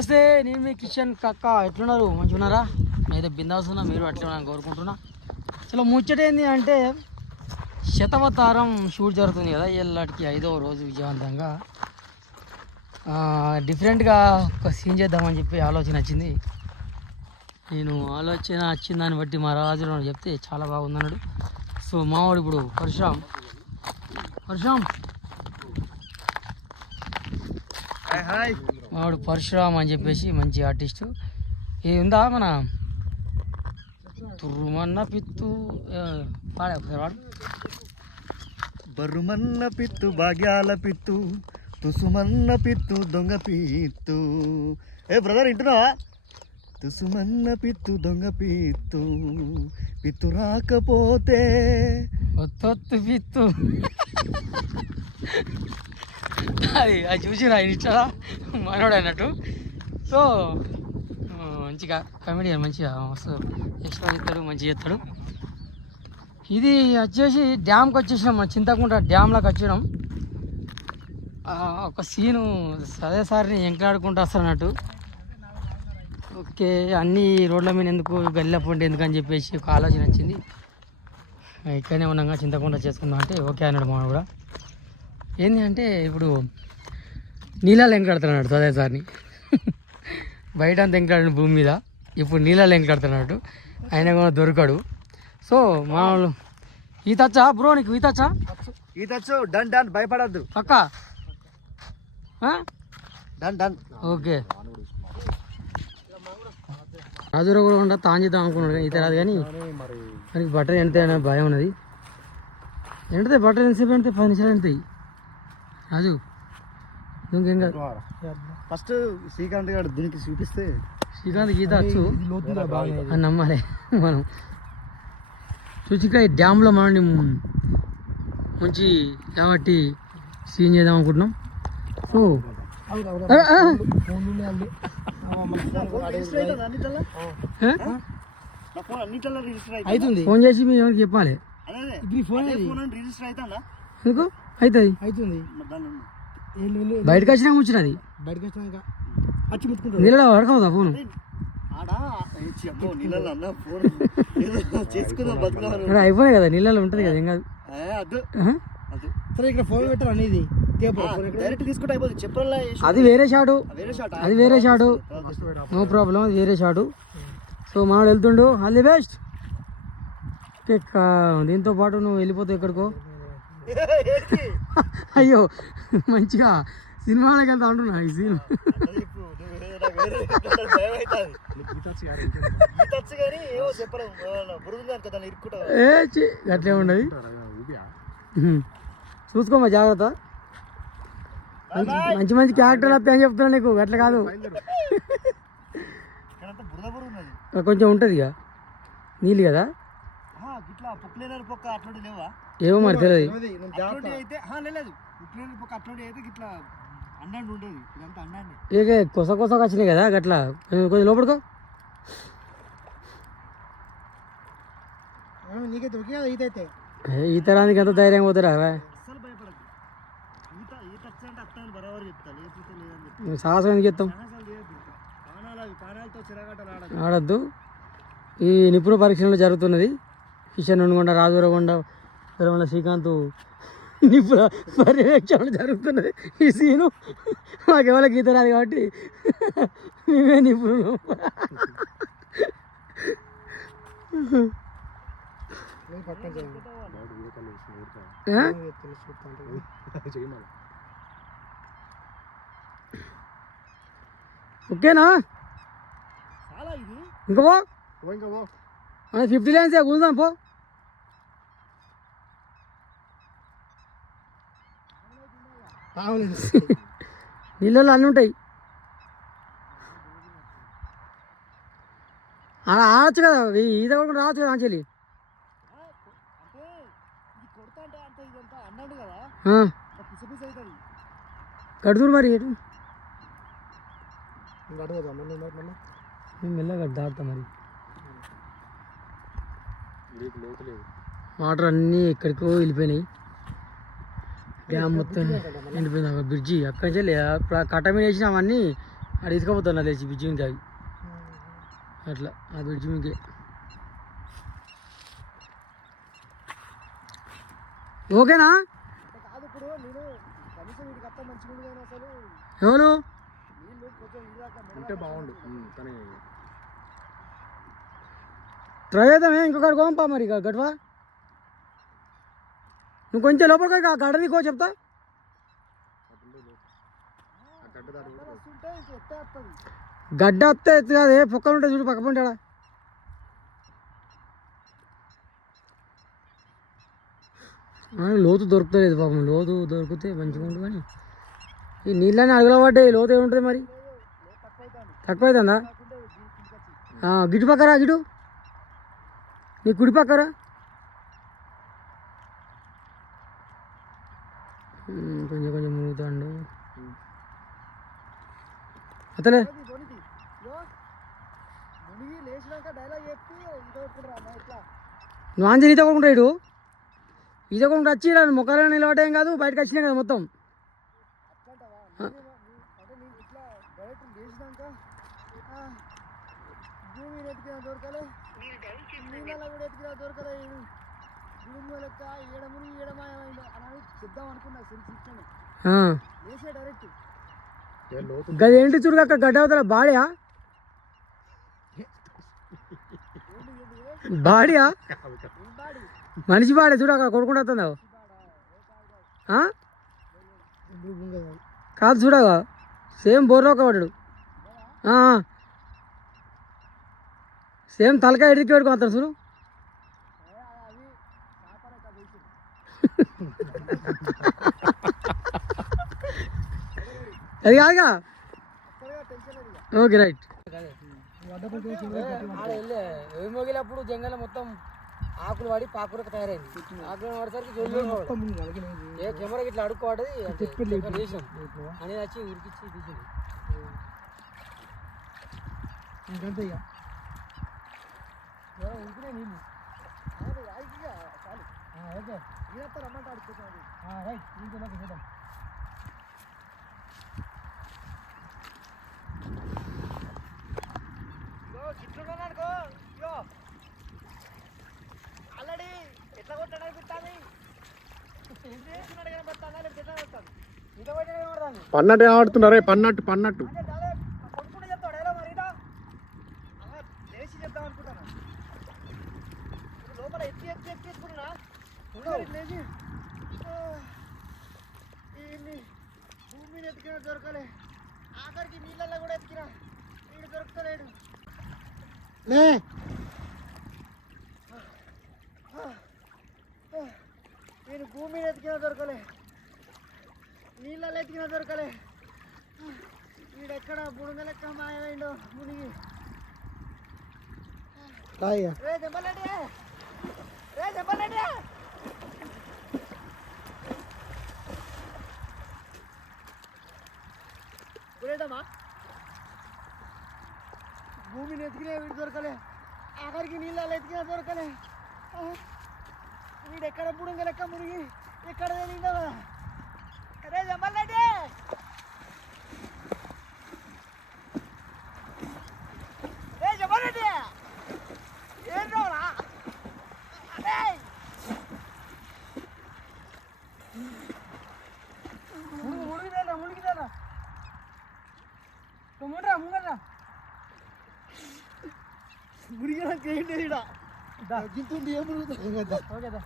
నమస్తే నేను మీ కిషన్ కక్క. ఎట్లున్నారు? మంచి ఉన్నారా నేనైతే బిందాస్ ఉన్నా మీరు అట్లా కోరుకుంటున్నా. అసలు ముచ్చట ఏంది అంటే శతవతారం షూట్ జరుగుతుంది కదా ఇళ్ళకి ఐదవ రోజు విజయవంతంగా. డిఫరెంట్గా ఒక సీన్ చేద్దామని చెప్పి ఆలోచన వచ్చింది. నేను ఆలోచన వచ్చిన దాన్ని బట్టి మా రాజు చెప్తే చాలా బాగుందన్నాడు. సో మావాడు ఇప్పుడు పరశురామ్. పరశురామ్! Hi hi. మావాడు పరశురామ్ అని చెప్పేసి మంచి ఆర్టిస్టు. ఇది ఉందా మన తుర్రుమన్న పిత్తు? పాడే ఒకసారి బరుమన్న పిత్తు భాగ్యాల పిత్తు తుసుమన్న పిత్తు దొంగ పిత్తు. ఏ బ్రదర్ వింటున్నావా? తుసుమన్న పిత్తు దొంగ పిత్తు. పిత్తు రాకపోతే పిత్తు. అది అది చూసి ఆయన ఇష్టా మనోడు అన్నట్టు సో మంచిగా కమెడియన్ మంచిగా మస్తు ఎక్స్ట్రా చేస్తాడు మంచిగా చేస్తాడు. ఇది వచ్చేసి డ్యామ్కి వచ్చేసినాం మన చింతకుంట డ్యామ్లోకి వచ్చినాం. ఒక సీను అదే సారిని ఎంకలాడుకుంటూ వస్తున్నట్టు ఓకే అన్ని రోడ్ల మీద ఎందుకు గల్లెప్పండి ఎందుకు అని చెప్పేసి ఒక ఆలోచన వచ్చింది. ఇక్కడనే ఉన్నాగా చింతకుండా చేసుకుందాం అంటే ఓకే అన్నాడు మామూలు కూడా. ఏంది అంటే ఇప్పుడు నీళ్ళలో ఎంకడుతున్నాడు అదే సార్ని. బయట అంత ఎంకడాడు భూమి మీద ఇప్పుడు నీళ్ళలో ఎంకడుతున్నాడు ఆయన కూడా దొరకడు. సో మా వాళ్ళు ఈతచ్చా బ్రో నీకు ఈతచ్చా? ఈతచ్చు డన్ డన్ భయపడద్దు. పక్క? Done done. ఓకే. రాజురావు కూడా ఉండ తాను చేద్దాం అనుకున్నాడు కానీ ఈత రాదు కానీ మనకి బట్టలు అనే భయం ఉన్నది. ఎండితే బట్టలు ఎంతసేపు ఎండితే పది నిమిషాలు రాజు ఇంకేం కాదు ఫస్ట్ శ్రీకాంత్ గారు దీనికి చూపిస్తే శ్రీకాంత్ గీత వచ్చు అని నమ్మాలి మనం. చూచిక ఈ డ్యామ్లో మనం మంచి కాబట్టి సీన్ చేద్దాం అనుకుంటున్నాం. సో ఫోన్ చేసి మీ ఎవరికి చెప్పాలి? ఎందుకు? అవుతుంది. అవుతుంది. బయటకు వచ్చినా కూర్చున్నది బయటకు వచ్చినాక వచ్చి ముట్టుకుంటారు నీళ్ళలో వర్కవుతా ఫోన్. అయిపోయినాయి కదా నీళ్ళలో ఉంటుంది కదా ఏం కాదు. సరే ఇక్కడ ఫోన్ పెట్టారు అనేది తేపు ఫోన్ ఇక్కడ డైరెక్ట్ తీసుకుంటే అయిపోతుంది చెప్పల్లా అది వేరే షాటు. వేరే షాట్? అది వేరే షాటు. నో ప్రాబ్లం అది వేరే షాటు. సో మనోడు వెళ్తుండు. All the best. దీంతో పాటు నువ్వు వెళ్ళిపోతావు ఎక్కడికో. అయ్యో మంచిగా సినిమాలకు వెళ్తా ఉంటున్నా ఈ సీన్ ఏ అట్లే ఉండదు. చూసుకోమా జాగ్రత్త. మంచి మంచి మంచి క్యారెక్టర్లు అని చెప్తున్నా నీకు అట్లా కాదు. కొంచెం ఉంటుంది ఇక. నీళ్ళు కదా? గిట్లా ఏమో మరి తెలియదు గిట్లా ఇక కొస కొస వచ్చినాయి కదా అట్లా కొంచెం లోపడుకో. ఈ తరానికి ఎంత ధైర్యం పోతారా సాహసం ఎందుకు చెప్తాం ఆడద్దు. ఈ నిపుణ పరీక్షలు జరుగుతున్నది. కిషన్ ఉండకుండా రాజురగొండ తిరుమల శ్రీకాంత్ నిపుణ పర్యవేక్షణ జరుగుతున్నది. ఈ సీను మాకు ఎవరికి గీత రాదు కాబట్టి మేమే నిపుణులు ఓకేనా? ఇంకా ఫిఫ్టీ లైన్స్ కూర్చుదాం పో. నీళ్ళలో అన్నీ ఉంటాయి. ఆడ ఆడచ్చు కదా ఈత కూడా రావచ్చు కదా అవుతుంది కడుతురు మరి ఎటు? మెల్లగా దాటుతా మరి. వాటర్ అన్నీ ఎక్కడికో వెళ్ళిపోయినాయి. డ్యామ్ మొత్తం ఎండిపోయింది అక్కడ బ్రిడ్జి అక్కడి నుంచి అక్కడ కట్ట మీద వేసిన అవన్నీ అది ఇసుకపోతున్నా లేచి బ్రిడ్జి మీదకి అవి. అట్లా ఆ బ్రిడ్జి మీదకి. ఓకేనా? ఎవరు? ట్రై చేద్దామే ఇంకొకటి కోంపా మరి గట్వా? నువ్వు కొంచెం లోపలికి ఆ గడ్డ దిగో చెప్తా. గడ్డ అత్తే వస్తే ఎత్తు కాదు ఏ పొక్కలు ఉంటాయి చూడు పక్క పంటాడా లోతు దొరుకుతలేదు పాపం లోతు దొరికితే మంచిగా ఉంటుంది కానీ. ఈ నీళ్ళని అడుగులో పడ్డాయి లోతు ఏముంటుంది మరి? తక్కువ అవుతుందా గిటు పక్కరా గిటు. నీ కుడి పక్కరా ఉమ్, కొంచెం కొంచెం మునుగుతాండు అతలే అది దొరికి ఇగో, మునిగి లేచినాక డైలాగ్ చెప్పి ఇంత పెట్టుకుంటారా అమ్మ ఇట్లా నువ్వు ఈత ఇటు? ఈత కొనుక్కుంటూ వచ్చి ఇలా మొక్కలు నిలబడేం కాదు బయటకు వచ్చినాయి కదా మొత్తం. దొరకలే. దొరకలే భూమి లెక్క ఏడముని ఏడమాయమైందో అని చెప్దాం అనుకున్నా సెల్ఫ్ ఇచ్చాను ఆ. లేచే డైరెక్ట్ ఏ లోతు గది ఏంటి చూడు అక్క గడ్డ అవతల బాడియా? బాడియా? మనిషి బాడే చూడు అక్కడ కొడుకుంటూ వస్తున్నావు? కాదు చూడగా సేమ్ బోర్లో ఒక పడ్డాడు. ఆ. సేమ్ తలకాయ ఎడికి పెట్టుకుంటారు చూడు ఏ, అవి కాపరేక వేసి అది కాదుగా? Okay right. మోగినప్పుడు జంగల్ మొత్తం ఆకులు పడి పాకురకు తయారైంది. ఆకులు పడేసరికి జోలు ఏ కెమెరా ఇట్లా అడుక్కోవడది చేసినాం అని వచ్చి ఉరికిచ్చి తీసింది. ఇంకంతే ఇక నీళ్ళు. ఓకే. రమ్మంటే రైట్. చూద్దాం ఇగో గిట్లున్నాను అనుకో ఇగో ఆల్రెడీ ఎట్లా కొట్టాడు అనిపిస్తుంది ఏం చేస్తున్నాడు కానీ పడతానా లేకపోతే ఎట్లా పడతాను ఇంత పట్టిన పడతాను పన్నట్టు ఆడుతున్నారే పన్నట్టు పన్నట్టు అంటే దాదాపు కొడుకుంటే చెప్తాడు ఎలా మరి ఇదా అలా లేచి చెప్దాం అనుకుంటాను ఇప్పుడు లోపల ఎత్తి ఎత్తి ఎత్తి ఎత్తుకున్నా. ఉండవు లేచి ఆ, ఈయన్ని భూమి మీద ఎత్తికినా దొరకలే. ఆఖరికి నీళ్ళల్లో కూడా ఎత్తికినా. వీడు దొరుకుతలేడు. లే నేను భూమి మీద ఎత్తికినా దొరకలే. నీళ్ళల్లో ఎత్తికినా దొరకలే. వీడెక్కడ బుడుగ లెక్క మాయమైండో మునిగి. రే దెబ్బలండి రే దెబ్బలండి గురేదమ్మా భూమిని ఎతికినా వీడు దొరకలే. ఆఖరికి నీళ్ళలో ఎతికినా దొరకలే. ఆ, వీడు ఎక్కడ బుడుంగ లెక్క మునిగి ఎక్కడ తెలియదా అరే దెబ్బలండి రే మురిగినాక ఏంటి ఈడ గింతుంది ఏం మురుగుతుంది ఓకేదా